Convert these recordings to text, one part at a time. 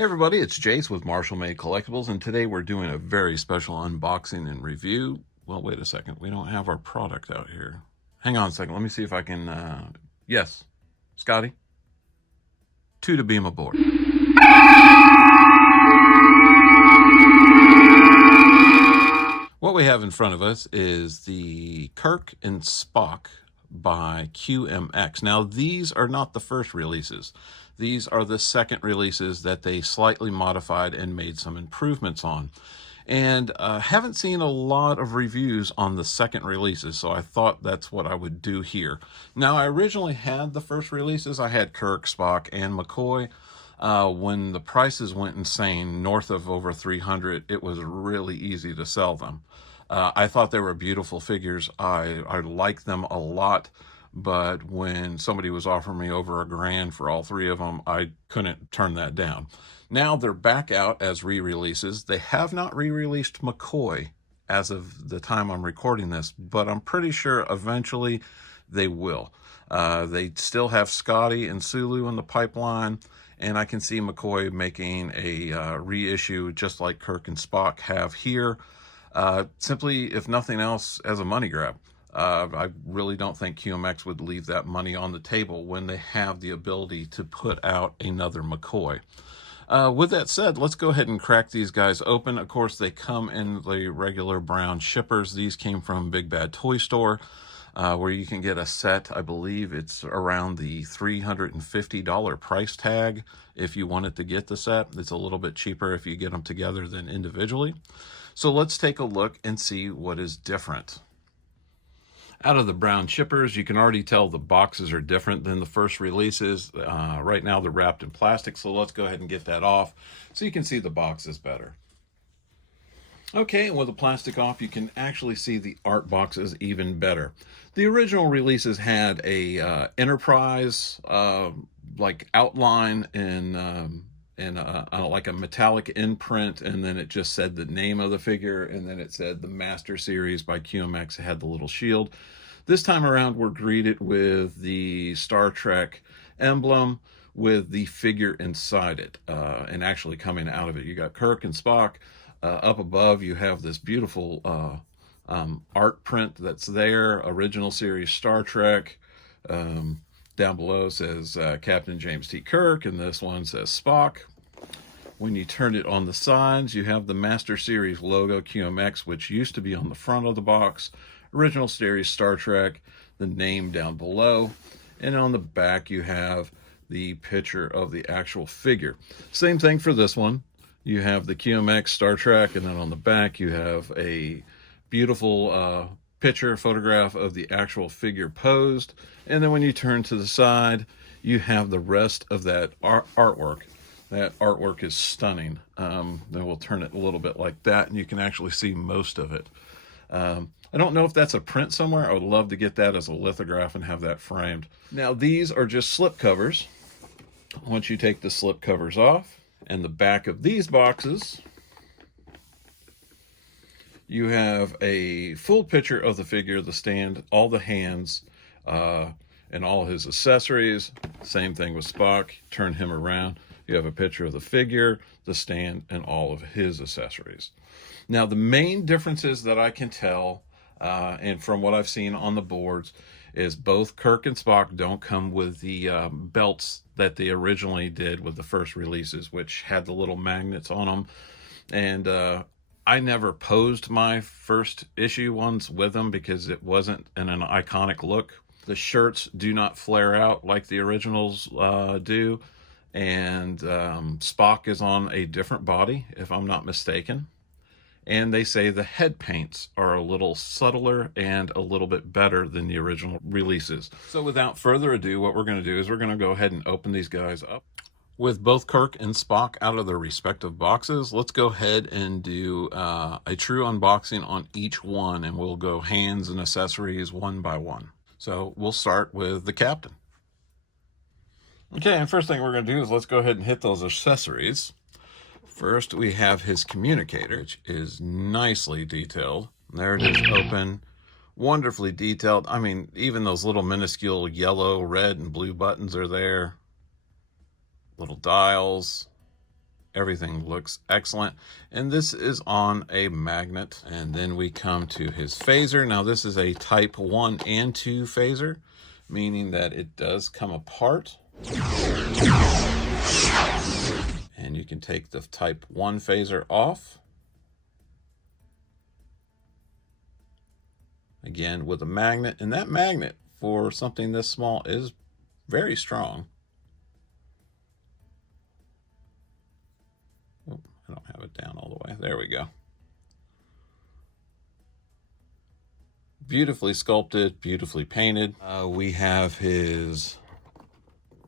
Hey everybody, it's Jase with Marshall Made Collectibles, and today we're doing a very special unboxing and review. Well, wait a second, we don't have our product out here. Hang on a second, let me see if I can, yes, Scotty, two to beam aboard. What we have in front of us is the Kirk and Spock by QMX. Now, these are not the first releases. These are the second releases that they slightly modified and made some improvements on. And haven't seen a lot of reviews on the second releases, so I thought that's what I would do here. Now, I originally had the first releases. I had Kirk, Spock, and McCoy. When the prices went insane, north of over 300, it was really easy to sell them. I thought they were beautiful figures. I liked them a lot, but when somebody was offering me over $1,000 for all three of them, I couldn't turn that down. Now they're back out as re-releases. They have not re-released McCoy as of the time I'm recording this, but I'm pretty sure eventually they will. They still have Scotty and Sulu in the pipeline, and I can see McCoy making a reissue just like Kirk and Spock have here. Simply, if nothing else, as a money grab. I really don't think QMX would leave that money on the table when they have the ability to put out another McCoy. With that said, let's go ahead and crack these guys open. Of course, they come in the regular brown shippers. These came from Big Bad Toy Store, where you can get a set. I believe it's around the $350 price tag if you wanted to get the set. It's a little bit cheaper if you get them together than individually. So let's take a look and see what is different. Out of the brown shippers, you can already tell the boxes are different than the first releases. Right now they're wrapped in plastic, so let's go ahead and get that off so you can see the boxes better. Okay, and with the plastic off, you can actually see the art boxes even better. The original releases had a Enterprise like outline and like a metallic imprint, and then it just said the name of the figure, and then it said the Master Series by QMX. It had the little shield. This time around, we're greeted with the Star Trek emblem with the figure inside it, and actually coming out of it. You got Kirk and Spock. Up above, you have this beautiful art print that's there, original series Star Trek. Down below says Captain James T. Kirk, and this one says Spock. When you turn it on the sides, you have the Master Series logo, QMX, which used to be on the front of the box. Original series Star Trek, the name down below. And on the back, you have the picture of the actual figure. Same thing for this one. You have the QMX Star Trek, and then on the back, you have a beautiful photograph of the actual figure posed. And then when you turn to the side, you have the rest of that artwork. That artwork is stunning. Then we'll turn it a little bit like that, and you can actually see most of it. I don't know if that's a print somewhere. I would love to get that as a lithograph and have that framed. Now, these are just slip covers. Once you take the slip covers off, and the back of these boxes, you have a full picture of the figure, the stand, all the hands, and all his accessories. Same thing with Spock. Turn him around. You have a picture of the figure, the stand, and all of his accessories. Now, the main differences that I can tell, and from what I've seen on the boards, is both Kirk and Spock don't come with the belts that they originally did with the first releases, which had the little magnets on them. And I never posed my first issue ones with them because it wasn't in an iconic look. The shirts do not flare out like the originals do. And Spock is on a different body, if I'm not mistaken. And they say the head paints are a little subtler and a little bit better than the original releases. So without further ado, what we're going to do is we're going to go ahead and open these guys up. With both Kirk and Spock out of their respective boxes, let's go ahead and do a true unboxing on each one, and we'll go hands and accessories one by one. So we'll start with the Captain. Okay, and first thing we're going to do is let's go ahead and hit those accessories. First, we have his communicator, which is nicely detailed. There it is, open, wonderfully detailed. I mean, even those little minuscule yellow, red, and blue buttons are there. Little dials. Everything looks excellent. And this is on a magnet. And then we come to his phaser. Now this is a type 1 and 2 phaser, meaning that it does come apart. And you can take the type 1 phaser off. Again, with a magnet. And that magnet, for something this small, is very strong. Oh, I don't have it down all the way. There we go. Beautifully sculpted, beautifully painted. We have his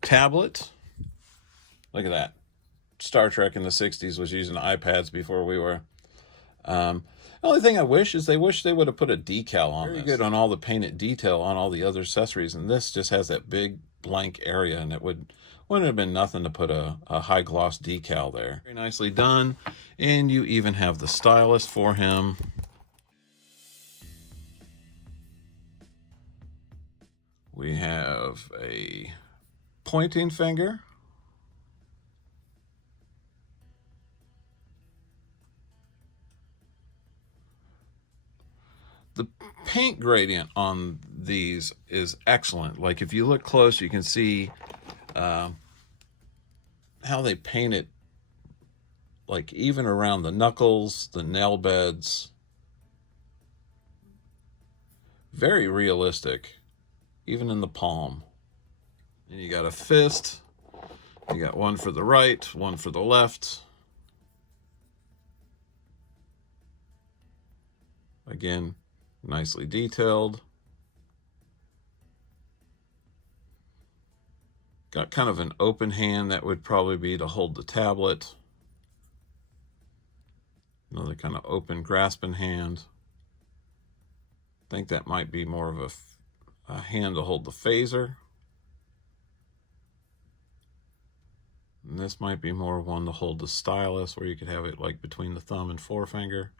tablet. Look at that. Star Trek in the 60s was using iPads before we were. The only thing I wish is they would have put a decal on this. Very good on all the painted detail on all the other accessories, and this just has that big blank area, and it wouldn't have been nothing to put a high gloss decal there. Very nicely done, and you even have the stylus for him. We have a pointing finger. The paint gradient on these is excellent. Like if you look close, you can see how they paint it, like even around the knuckles, the nail beds. Very realistic, even in the palm. And you got a fist. You got one for the right, one for the left. Again, nicely detailed. Got kind of an open hand that would probably be to hold the tablet. Another kind of open grasping hand. I think that might be more of a hand to hold the phaser. And this might be more one to hold the stylus, where you could have it like between the thumb and forefinger.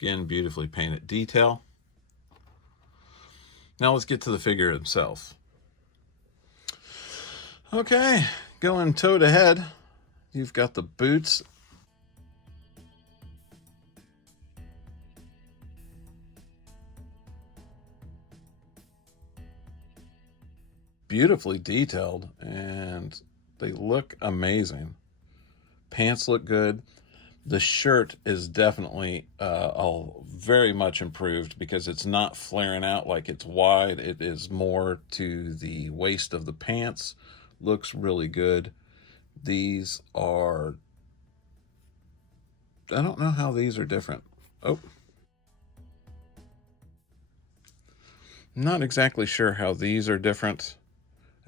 Again, beautifully painted detail. Now let's get to the figure himself. Okay, going toe to head, you've got the boots. Beautifully detailed, and they look amazing. Pants look good. The shirt is definitely very much improved because it's not flaring out like it's wide. It is more to the waist of the pants. Looks really good. These are, I don't know how these are different. Oh. Not exactly sure how these are different.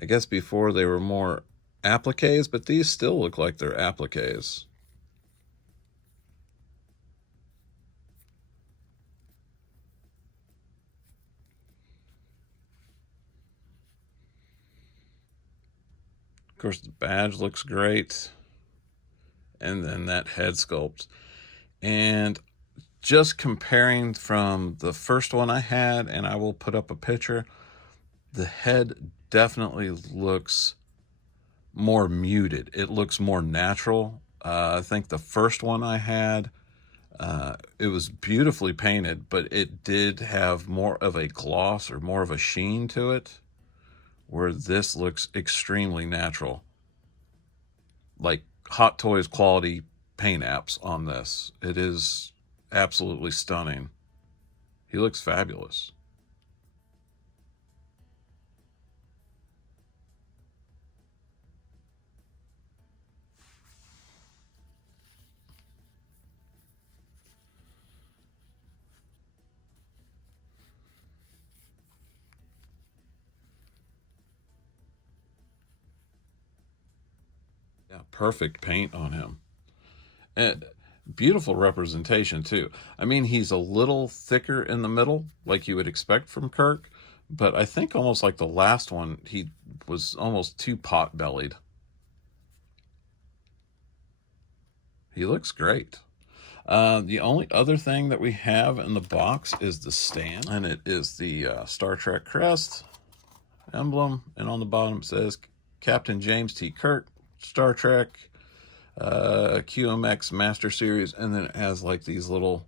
I guess before they were more appliques, but these still look like they're appliques. Of course, the badge looks great. And then that head sculpt. And just comparing from the first one I had, and I will put up a picture, the head definitely looks more muted. It looks more natural. I think the first one I had, it was beautifully painted, but it did have more of a gloss or more of a sheen to it, where this looks extremely natural. Like Hot Toys quality paint apps on this. It is absolutely stunning. He looks fabulous. Yeah, perfect paint on him. And beautiful representation too. I mean, he's a little thicker in the middle, like you would expect from Kirk, but I think almost like the last one, he was almost too pot-bellied. He looks great. The only other thing that we have in the box is the stand, and it is the Star Trek crest emblem, and on the bottom it says Captain James T. Kirk, Star Trek, QMX Master Series, and then it has like these little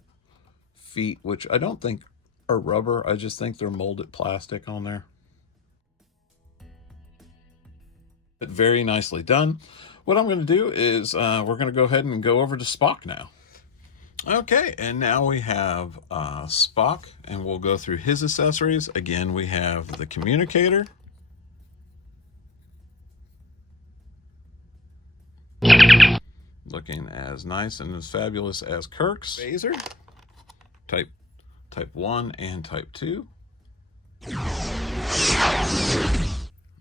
feet, which I don't think are rubber. I just think they're molded plastic on there. But very nicely done. What I'm going to do is we're going to go ahead and go over to Spock now. Okay, and now we have Spock, and we'll go through his accessories. Again, we have the communicator. Looking as nice and as fabulous as Kirk's. Phaser, type 1 and type 2.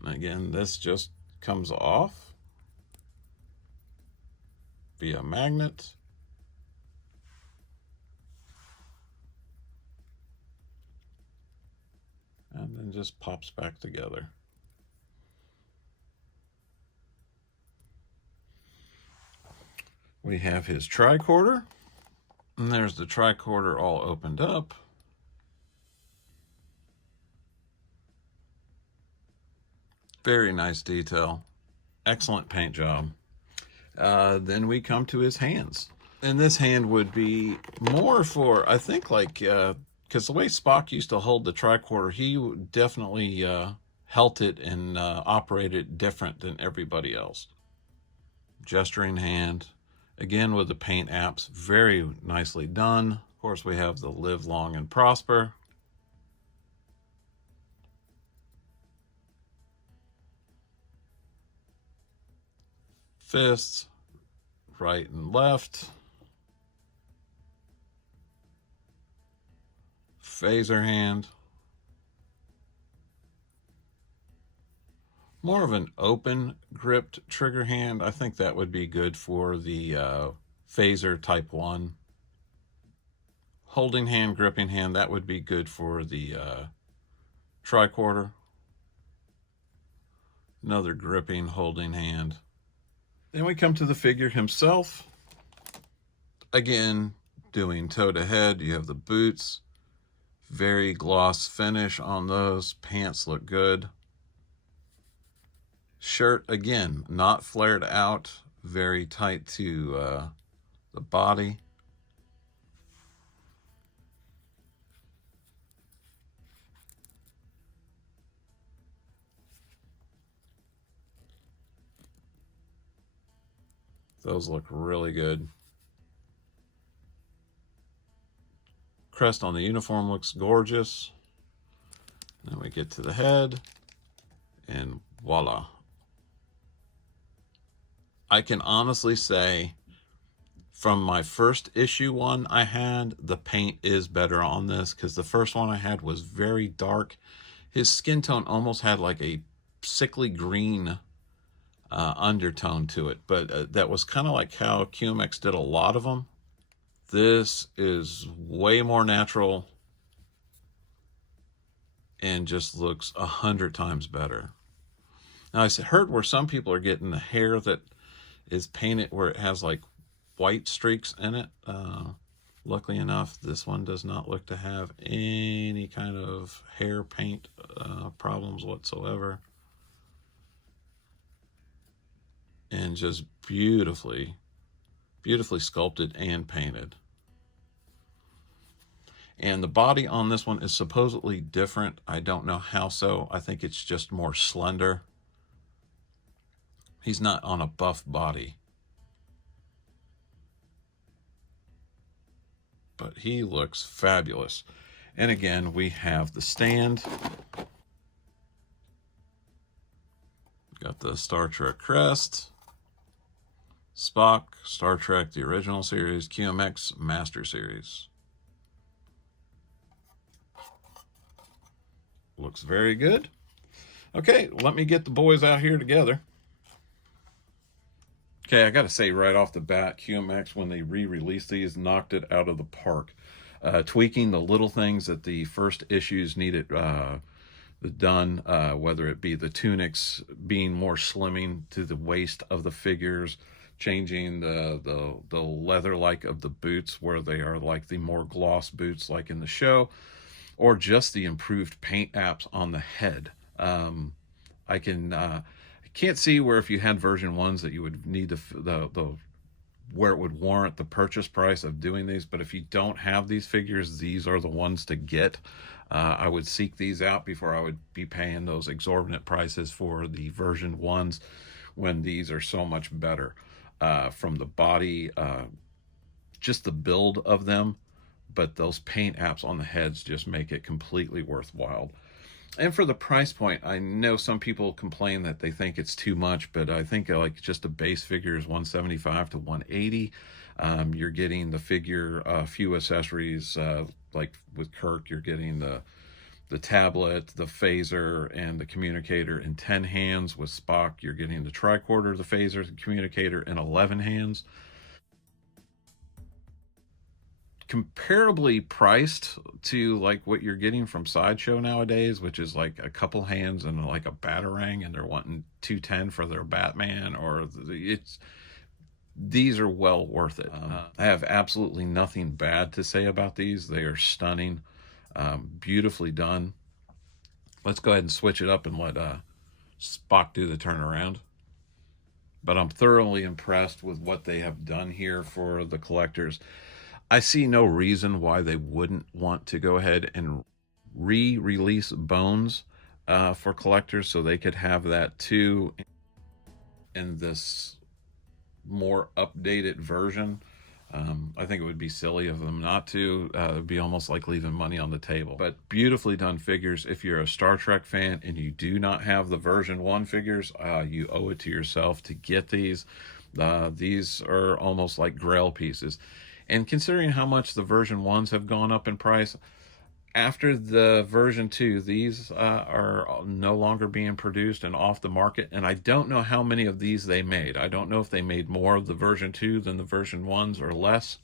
Again, this just comes off via magnet. And then just pops back together. We have his tricorder, and there's the tricorder all opened up. Very nice detail. Excellent paint job. Then we come to his hands. And this hand would be more for, I think, like, because the way Spock used to hold the tricorder, he definitely held it and operated different than everybody else. Gesturing hand. Again, with the paint apps, very nicely done. Of course, we have the live long and prosper. Fists, right and left. Phaser hand. More of an open gripped trigger hand. I think that would be good for the phaser type 1. Holding hand, gripping hand, that would be good for the tricorder. Another gripping, holding hand. Then we come to the figure himself. Again, doing toe to head. You have the boots. Very gloss finish on those. Pants look good. Shirt, again, not flared out. Very tight to the body. Those look really good. Crest on the uniform looks gorgeous. Then we get to the head, and voila. I can honestly say, from my first issue one I had, the paint is better on this, because the first one I had was very dark. His skin tone almost had like a sickly green undertone to it, but that was kind of like how QMX did a lot of them. This is way more natural and just looks 100 times better. Now, I heard where some people are getting the hair that is painted where it has like white streaks in it. Luckily enough, this one does not look to have any kind of hair paint problems whatsoever. And just beautifully sculpted and painted. And the body on this one is supposedly different. I don't know how so. I think it's just more slender. He's not on a buff body. But he looks fabulous. And again, we have the stand. Got the Star Trek crest. Spock, Star Trek, the original series, QMX, Master Series. Looks very good. Okay, let me get the boys out here together. Okay, I got to say right off the bat, QMX, when they re-released these, knocked it out of the park. Tweaking the little things that the first issues needed done, whether it be the tunics being more slimming to the waist of the figures, changing the leather-like of the boots where they are like the more gloss boots like in the show, or just the improved paint apps on the head. I Can't see where if you had version 1s that you would need the where it would warrant the purchase price of doing these. But if you don't have these figures, these are the ones to get. I would seek these out before I would be paying those exorbitant prices for the version 1s, when these are so much better from the body, just the build of them. But those paint apps on the heads just make it completely worthwhile. And for the price point, I know some people complain that they think it's too much, but I think like just a base figure is 175 to 180. You're getting the figure, a few accessories, like with Kirk, you're getting the tablet, the phaser, and the communicator in 10 hands. With Spock, you're getting the tricorder, the phaser, the communicator in 11 hands. Comparably priced to like what you're getting from Sideshow nowadays, which is like a couple hands and like a Batarang, and they're wanting 210 for their Batman, or it's, these are well worth it. I have absolutely nothing bad to say about these. They are stunning, beautifully done. Let's go ahead and switch it up and let Spock do the turnaround. But I'm thoroughly impressed with what they have done here for the collectors. I see no reason why they wouldn't want to go ahead and re-release Bones for collectors, so they could have that too in this more updated version. I think it would be silly of them not to. It would be almost like leaving money on the table. But beautifully done figures. If you're a Star Trek fan and you do not have the version 1 figures, you owe it to yourself to get these. These are almost like grail pieces. And considering how much the version 1s have gone up in price, after the version 2, these are no longer being produced and off the market. And I don't know how many of these they made. I don't know if they made more of the version 2 than the version 1s or less.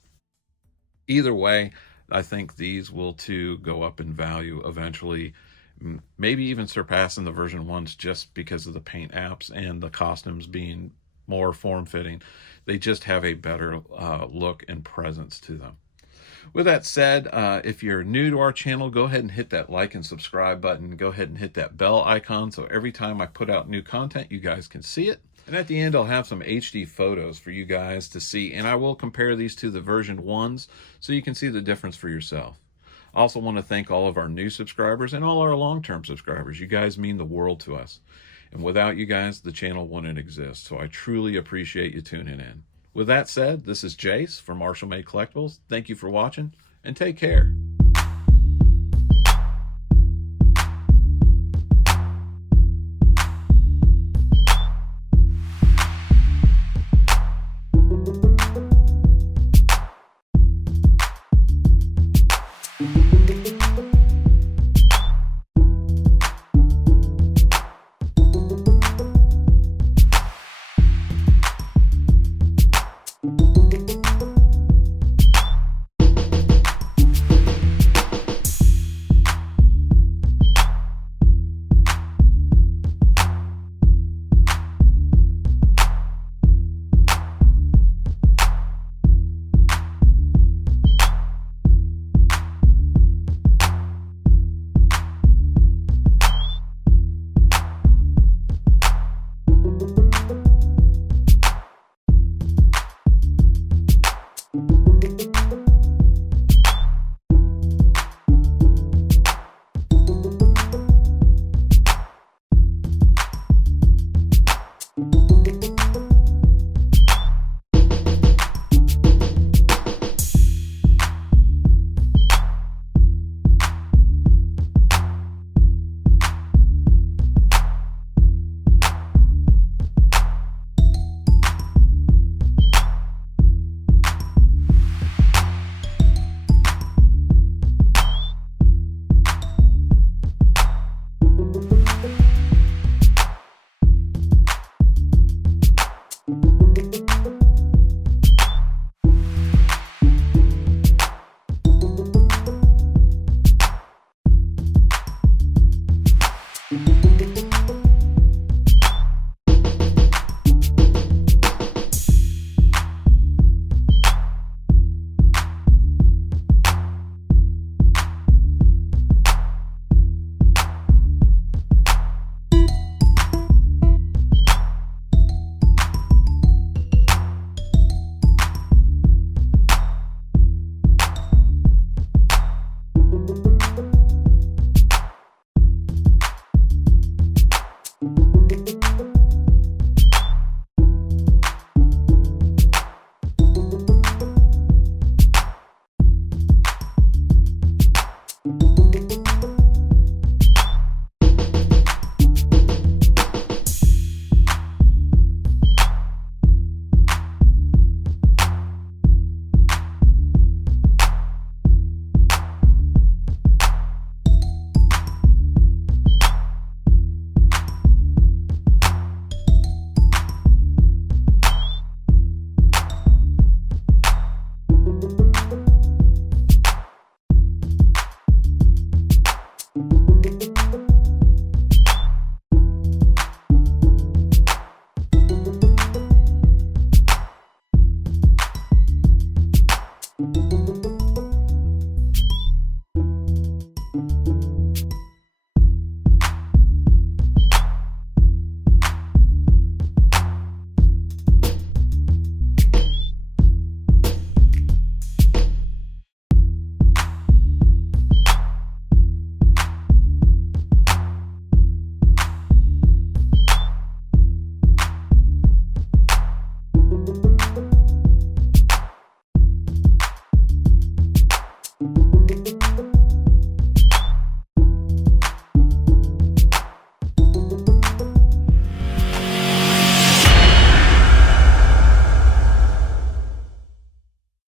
Either way, I think these will too go up in value eventually, maybe even surpassing the version 1s, just because of the paint apps and the costumes being more form-fitting. They just have a better look and presence to them. With that said, if you're new to our channel, go ahead and hit that like and subscribe button. Go ahead and hit that bell icon so every time I put out new content, you guys can see it. And at the end, I'll have some HD photos for you guys to see, and I will compare these to the version 1s so you can see the difference for yourself. I also want to thank all of our new subscribers and all our long-term subscribers. You guys mean the world to us. And without you guys, the channel wouldn't exist. So I truly appreciate you tuning in. With that said, this is Jase from Marshall Made Collectibles. Thank you for watching, and take care.